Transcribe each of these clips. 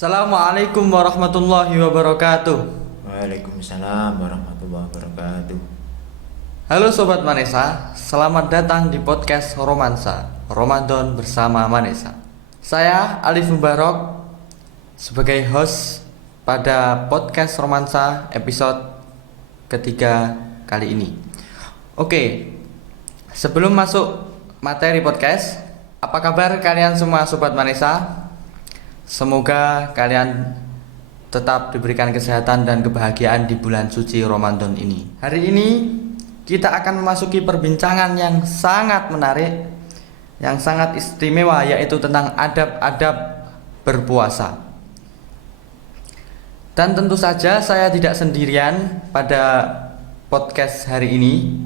Assalamualaikum warahmatullahi wabarakatuh. Waalaikumsalam warahmatullahi wabarakatuh. Halo Sobat Manesa, selamat datang di podcast Romansa Ramadan bersama Manesa. Saya Alif Mubarok sebagai host pada podcast Romansa episode ketiga kali ini. Oke, sebelum masuk materi podcast, apa kabar kalian semua Sobat Manesa? Semoga kalian tetap diberikan kesehatan dan kebahagiaan di bulan suci Ramadan ini. Hari ini kita akan memasuki perbincangan yang sangat menarik, yang sangat istimewa, yaitu tentang adab-adab berpuasa. Dan tentu saja saya tidak sendirian pada podcast hari ini.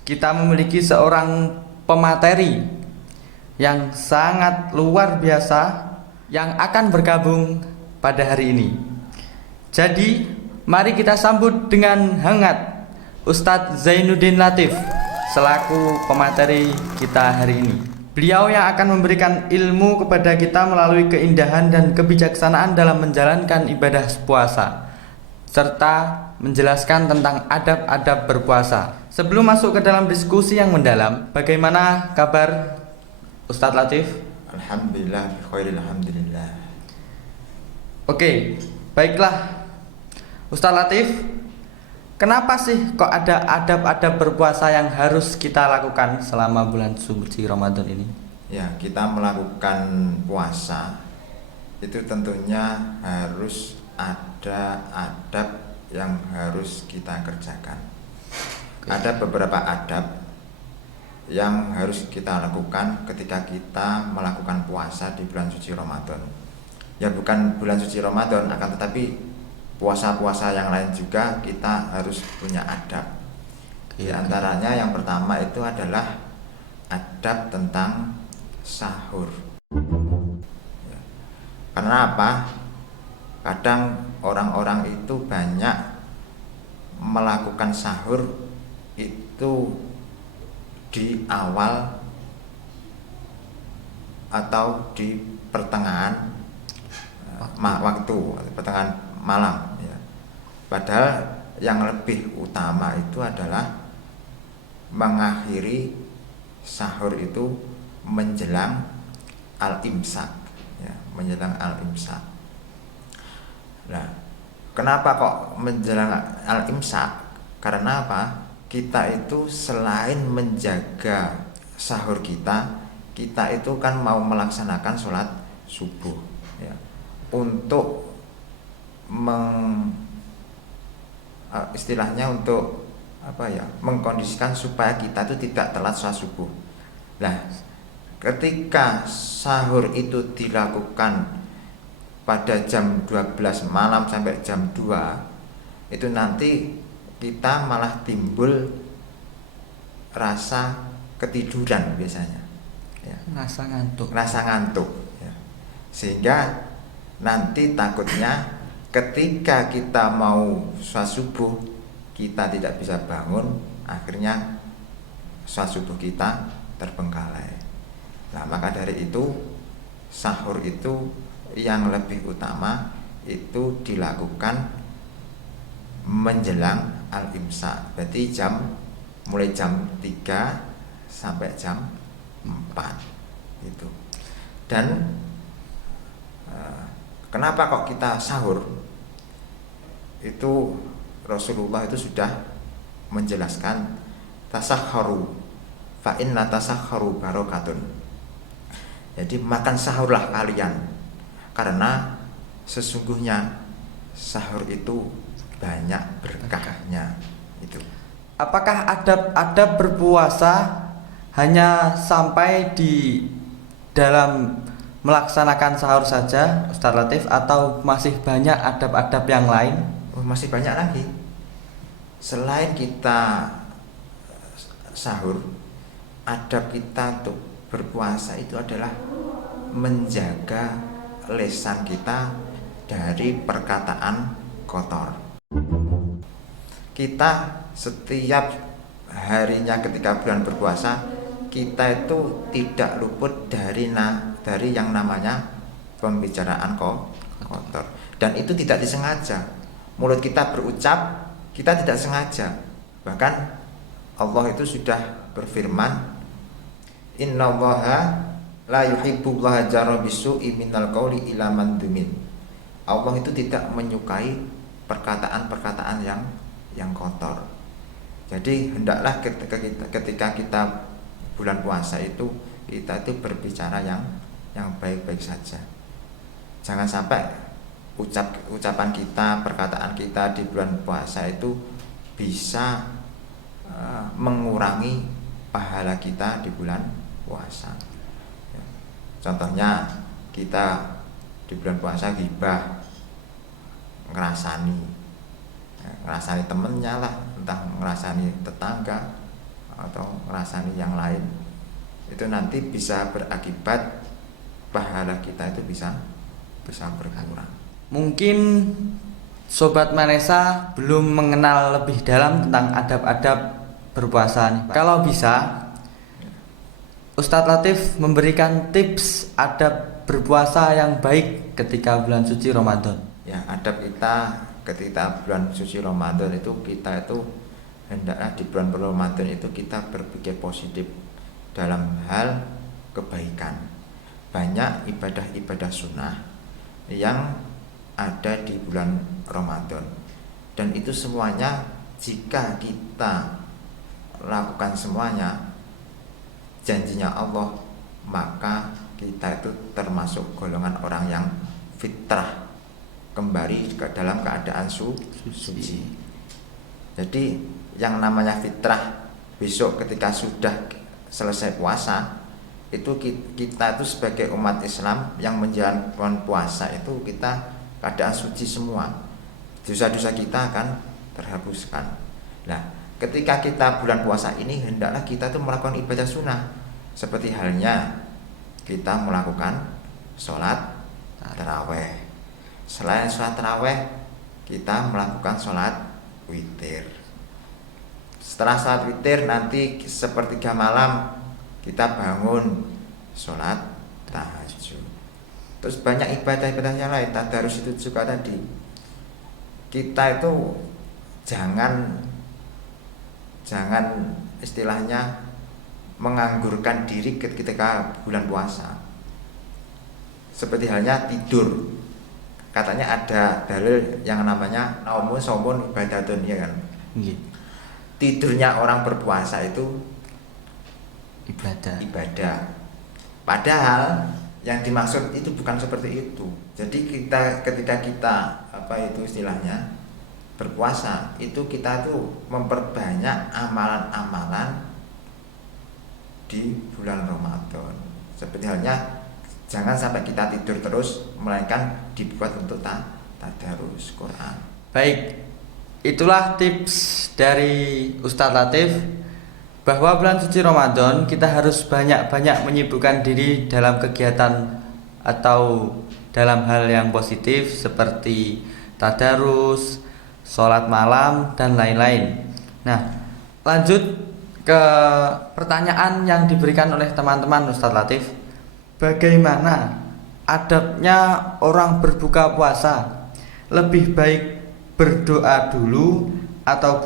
Kita memiliki seorang pemateri yang sangat luar biasa yang akan bergabung pada hari ini. Jadi, mari kita sambut dengan hangat Ustadz Zainuddin Latif selaku pemateri kita hari ini. Beliau yang akan memberikan ilmu kepada kita melalui keindahan dan kebijaksanaan dalam menjalankan ibadah puasa, serta menjelaskan tentang adab-adab berpuasa. Sebelum masuk ke dalam diskusi yang mendalam, bagaimana kabar Ustadz Latif? Alhamdulillah, bikhairil alhamdulillah. Oke, baiklah Ustadz Latif, kenapa sih kok ada adab-adab berpuasa yang harus kita lakukan selama bulan suci Ramadan ini? Ya, kita melakukan puasa itu tentunya harus ada adab yang harus kita kerjakan. Oke. Ada beberapa adab yang harus kita lakukan ketika kita melakukan puasa di bulan suci Ramadan. Ya, bukan bulan suci Ramadan, akan tetapi puasa-puasa yang lain juga kita harus punya adab. Di antaranya yang pertama itu adalah adab tentang sahur. Ya. Karena apa? Kadang orang-orang itu banyak melakukan sahur itu di awal atau di pertengahan waktu, pertengahan malam ya. Padahal yang lebih utama itu adalah mengakhiri sahur itu menjelang al-imsak ya, menjelang al-imsak. Nah, kenapa kok menjelang al-imsak? Karena apa? Kita itu selain menjaga sahur kita itu kan mau melaksanakan sholat subuh ya. Untuk istilahnya untuk apa ya, mengkondisikan supaya kita itu tidak telat sholat subuh. Nah, ketika sahur itu dilakukan pada jam 12 malam sampai jam 2, itu nanti kita malah timbul rasa ketiduran biasanya ya. Rasa ngantuk ya. Sehingga nanti takutnya ketika kita mau sholat subuh kita tidak bisa bangun, akhirnya sholat subuh kita terbengkalai. Nah, maka dari itu sahur itu yang lebih utama itu dilakukan menjelang al-imsak, berarti mulai jam 3 sampai jam 4 itu. Dan kenapa kok kita sahur? Itu Rasulullah itu sudah menjelaskan tasahharu fa inna tasahharu barokatun. Jadi makan sahurlah kalian karena sesungguhnya sahur itu banyak berkahnya itu. Apakah adab-adab berpuasa hanya sampai di dalam melaksanakan sahur saja Ustadz Latif, atau masih banyak adab-adab yang lain? Oh, masih banyak lagi. Selain kita sahur, adab kita untuk berpuasa itu adalah menjaga lisan kita dari perkataan kotor. Kita setiap harinya ketika bulan berpuasa, kita itu tidak luput dari yang namanya pembicaraan kotor. Dan itu tidak disengaja. Mulut kita berucap, kita tidak sengaja. Bahkan Allah itu sudah berfirman, innallaha la yuhibbullaha jara bisu'i minal qawli ila man dumin. Allah itu tidak menyukai perkataan-perkataan yang kotor. Jadi hendaklah ketika kita bulan puasa itu kita itu berbicara yang baik-baik saja. Jangan sampai ucapan kita, perkataan kita di bulan puasa itu bisa mengurangi pahala kita di bulan puasa. Contohnya kita di bulan puasa ghibah, ngerasani temennya lah, entah ngerasani tetangga atau ngerasani yang lain, itu nanti bisa berakibat pahala kita itu bisa berkurang. Mungkin Sobat Manesa belum mengenal lebih dalam tentang adab-adab berpuasa nih, Pak. Kalau bisa Ustadz Latif memberikan tips adab berpuasa yang baik ketika bulan suci Ramadan. Ya, adab kita ketika bulan suci Ramadan itu kita itu hendaklah di bulan Ramadan itu kita berpikir positif dalam hal kebaikan. Banyak ibadah-ibadah sunnah yang ada di bulan Ramadan, dan itu semuanya jika kita lakukan semuanya, janjinya Allah, maka kita itu termasuk golongan orang yang fitrah, kembali ke dalam keadaan suci. Jadi yang namanya fitrah, besok ketika sudah selesai puasa itu kita itu sebagai umat Islam yang menjalankan puasa itu kita keadaan suci semua, dosa-dosa kita akan terhapuskan. Nah, ketika kita bulan puasa ini hendaklah kita tuh melakukan ibadah sunnah, seperti halnya kita melakukan sholat taraweh. Selain sholat taraweh, kita melakukan sholat witir. Setelah sholat witir nanti sepertiga malam kita bangun sholat tahajud. Terus banyak ibadah-ibadah yang lain. Tadarus itu juga tadi. Kita itu jangan istilahnya menganggurkan diri ketika bulan puasa. Seperti halnya tidur. Katanya ada dalil yang namanya naumun saumun ibadatun, ya kan? Tidurnya orang berpuasa itu ibadah. Padahal yang dimaksud itu bukan seperti itu. Jadi ketika kita istilahnya berpuasa itu kita tuh memperbanyak amalan-amalan di bulan Ramadan. Seperti halnya jangan sampai kita tidur terus, melainkan dibuat untuk tadarus Quran. Baik, itulah tips dari Ustadz Latif bahwa bulan suci Ramadan kita harus banyak-banyak menyibukkan diri dalam kegiatan atau dalam hal yang positif seperti tadarus, sholat malam, dan lain-lain. Nah, lanjut ke pertanyaan yang diberikan oleh teman-teman Ustadz Latif. Bagaimana adabnya orang berbuka puasa? Lebih baik berdoa dulu atau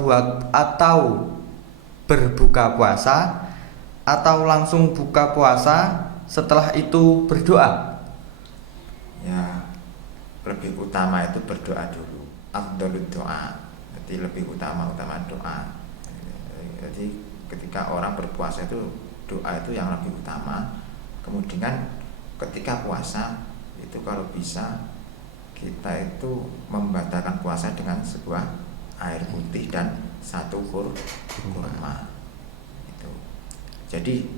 berbuka puasa, atau langsung buka puasa setelah itu berdoa? Ya, lebih utama itu berdoa dulu. Afdhalud doa. Jadi lebih utama doa. Jadi ketika orang berpuasa itu doa itu yang lebih utama. Kemudian ketika puasa itu kalau bisa kita itu membatalkan puasa dengan sebuah air putih dan satu kurma. Itu. Jadi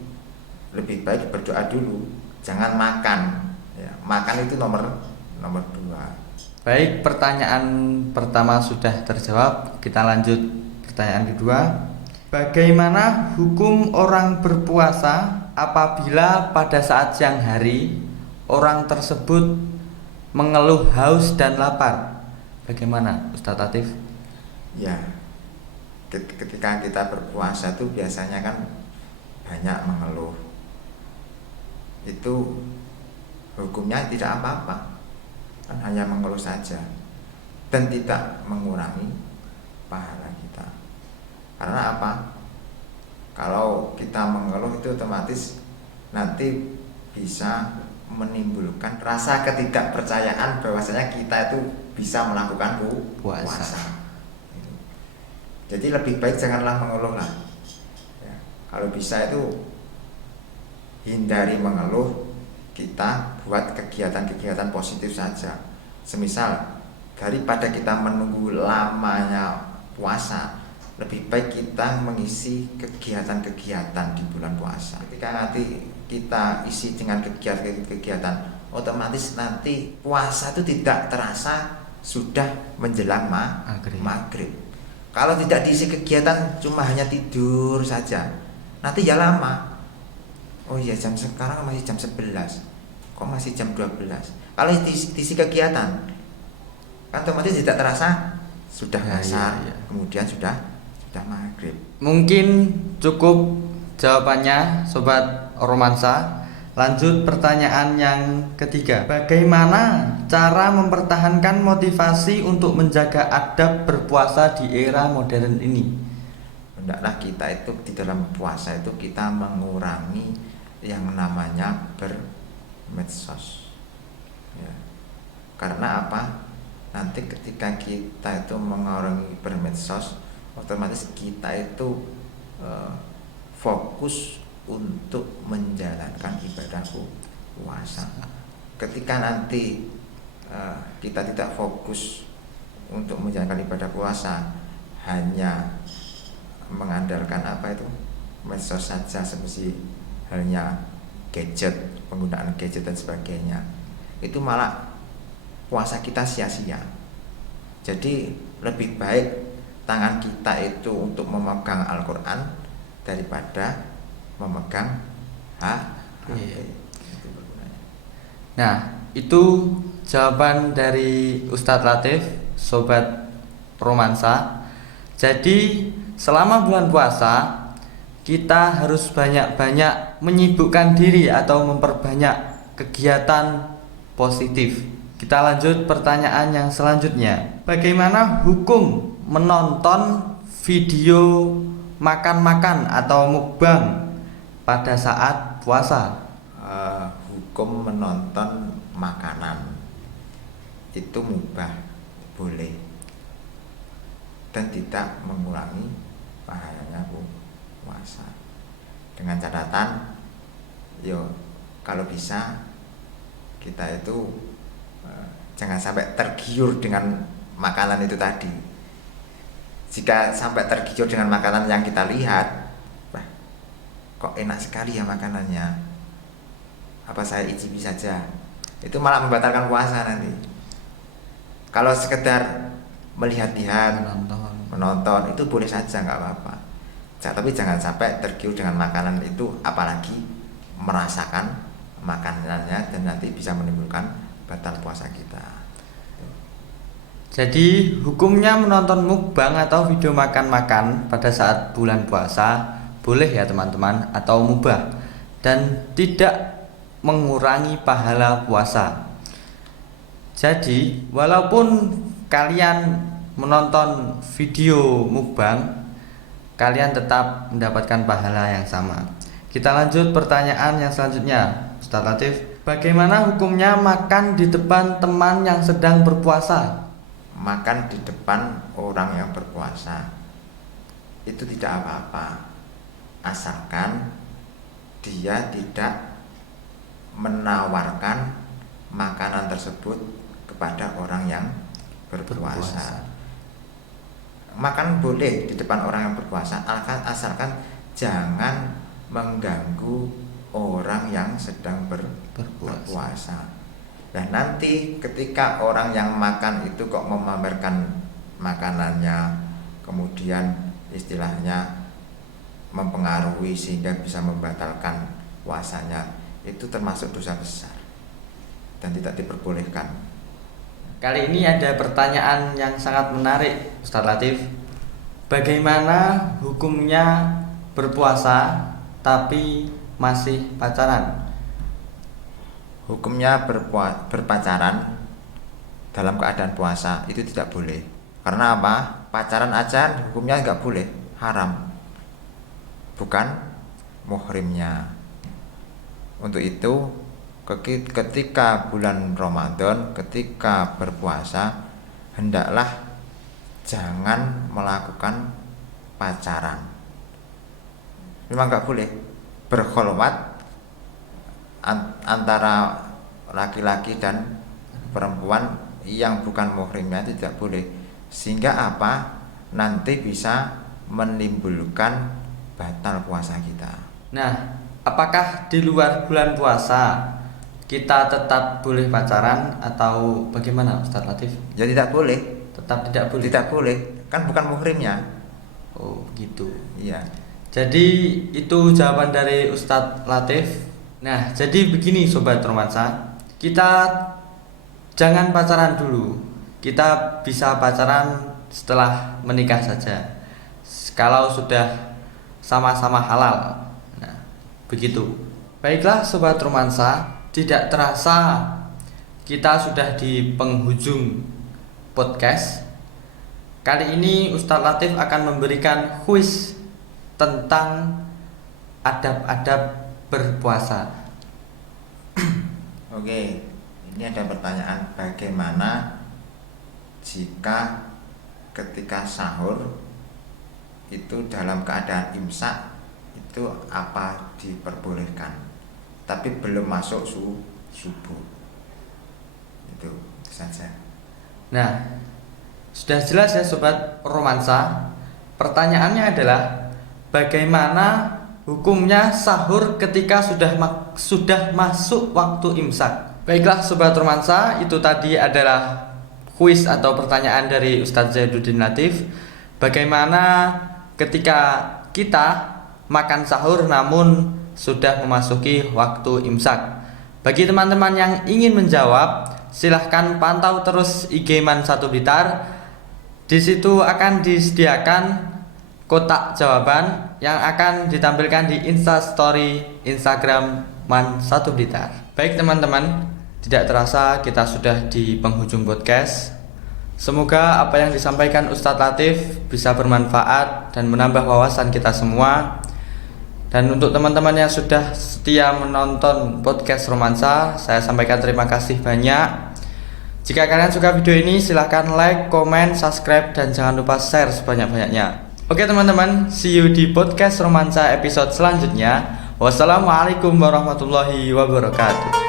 lebih baik berdoa dulu, jangan makan. Ya, makan itu nomor 2. Baik, pertanyaan pertama sudah terjawab. Kita lanjut pertanyaan kedua. Bagaimana hukum orang berpuasa apabila pada saat siang hari orang tersebut mengeluh haus dan lapar? Bagaimana Ustadz Latif? Ya, ketika kita berpuasa itu biasanya kan banyak mengeluh. Itu hukumnya tidak apa-apa. kan hanya mengeluh saja dan tidak mengurangi pahala kita. Karena apa? Kalau kita mengeluh itu otomatis nanti bisa menimbulkan rasa ketidakpercayaan bahwasanya kita itu bisa melakukan puasa. Jadi lebih baik janganlah mengeluh lah. Ya, kalau bisa itu hindari mengeluh, kita buat kegiatan-kegiatan positif saja. Semisal daripada kita menunggu lamanya puasa, lebih baik kita mengisi kegiatan-kegiatan di bulan puasa. Ketika nanti kita isi dengan kegiatan-kegiatan, otomatis nanti puasa itu tidak terasa sudah menjelang maghrib. Kalau tidak diisi kegiatan, cuma hanya tidur saja, nanti ya lama. Oh iya, jam sekarang masih jam 11, kok masih jam 12. Kalau diisi kegiatan, kan otomatis tidak terasa sudah asar, kemudian sudah maghrib. Mungkin cukup jawabannya Sobat Romansa. Lanjut pertanyaan yang ketiga. Bagaimana cara mempertahankan motivasi untuk menjaga adab berpuasa di era modern ini? Hendaklah kita itu di dalam puasa itu kita mengurangi yang namanya bermedsos. Ya. Karena apa? Nanti ketika kita itu mengurangi bermedsos, otomatis kita itu fokus untuk menjalankan ibadah puasa. Ketika nanti kita tidak fokus untuk menjalankan ibadah puasa, hanya mengandalkan apa itu medsos saja, seperti halnya gadget, penggunaan gadget dan sebagainya, itu malah puasa kita sia-sia. Jadi lebih baik tangan kita itu untuk memegang Al-Quran daripada memegang HP. Nah, itu jawaban dari Ustadz Latif, Sobat Romansa. Jadi selama bulan puasa kita harus banyak-banyak menyibukkan diri atau memperbanyak kegiatan positif. Kita lanjut pertanyaan yang selanjutnya. Bagaimana hukum menonton video makan-makan atau mukbang pada saat puasa? Hukum menonton makanan itu mubah, boleh, dan tidak mengurangi pahalanya puasa. Dengan catatan, kalau bisa kita itu jangan sampai tergiur dengan makanan itu tadi. Jika sampai tergiur dengan makanan yang kita lihat, kok enak sekali ya makanannya, apa saya icipi saja, itu malah membatalkan puasa nanti. Kalau sekedar melihat-lihat, menonton itu boleh saja, nggak apa-apa. Tapi jangan sampai tergiur dengan makanan itu, apalagi merasakan makanannya, dan nanti bisa menimbulkan batal puasa kita. Jadi hukumnya menonton mukbang atau video makan-makan pada saat bulan puasa boleh ya teman-teman, atau mubah, dan tidak mengurangi pahala puasa. Jadi walaupun kalian menonton video mukbang, kalian tetap mendapatkan pahala yang sama. Kita lanjut pertanyaan yang selanjutnya, Ustaz Latif. Bagaimana hukumnya makan di depan teman yang sedang berpuasa? Makan di depan orang yang berpuasa itu tidak apa-apa, asalkan dia tidak menawarkan makanan tersebut kepada orang yang berpuasa. Makan boleh di depan orang yang berpuasa, asalkan jangan mengganggu orang yang sedang berpuasa. Dan nanti ketika orang yang makan itu kok memamerkan makanannya, kemudian istilahnya mempengaruhi sehingga bisa membatalkan puasanya, itu termasuk dosa besar dan tidak diperbolehkan. Kali ini ada pertanyaan yang sangat menarik, Ustaz Latif. Bagaimana hukumnya berpuasa tapi masih pacaran? Hukumnya berpacaran dalam keadaan puasa itu tidak boleh. Karena apa? Pacaran aja hukumnya nggak boleh, haram, bukan muhrimnya. Untuk itu ketika bulan Ramadan, ketika berpuasa, hendaklah jangan melakukan pacaran. Memang nggak boleh berkhulwat antara laki-laki dan perempuan yang bukan muhrimnya, itu tidak boleh. Sehingga apa? Nanti bisa menimbulkan batal puasa kita. Nah, apakah di luar bulan puasa kita tetap boleh pacaran atau bagaimana Ustadz Latif? Ya tidak boleh. Tetap tidak boleh. Tidak boleh, kan bukan muhrimnya. Oh, gitu. Iya. Jadi itu jawaban dari Ustadz Latif. Nah, jadi begini Sobat Romansa, kita jangan pacaran dulu. Kita bisa pacaran setelah menikah saja, kalau sudah sama-sama halal. Nah, begitu. Baiklah Sobat Romansa, tidak terasa kita sudah di penghujung podcast. Kali ini Ustadz Latif akan memberikan kuis tentang adab-adab berpuasa. Oke, ini ada pertanyaan, bagaimana jika ketika sahur itu dalam keadaan imsak, itu apa diperbolehkan tapi belum masuk subuh? Itu saja. Nah, sudah jelas ya Sobat Romansa. Pertanyaannya adalah bagaimana hukumnya sahur ketika sudah masuk waktu imsak. Baiklah Sobat Romansa, itu tadi adalah kuis atau pertanyaan dari Ustadz Zaiduddin Latif. Bagaimana ketika kita makan sahur namun sudah memasuki waktu imsak? Bagi teman-teman yang ingin menjawab, silahkan pantau terus IG Man 1 Blitar. Di situ akan disediakan kotak jawaban yang akan ditampilkan di Instastory Instagram Man 1 Blitar. Baik teman-teman, tidak terasa kita sudah di penghujung podcast. Semoga apa yang disampaikan Ustadz Latif bisa bermanfaat dan menambah wawasan kita semua. Dan untuk teman-teman yang sudah setia menonton podcast Romansa, saya sampaikan terima kasih banyak. Jika kalian suka video ini, silahkan like, komen, subscribe, dan jangan lupa share sebanyak-banyaknya. Oke teman-teman, see you di podcast Romansa episode selanjutnya. Wassalamualaikum warahmatullahi wabarakatuh.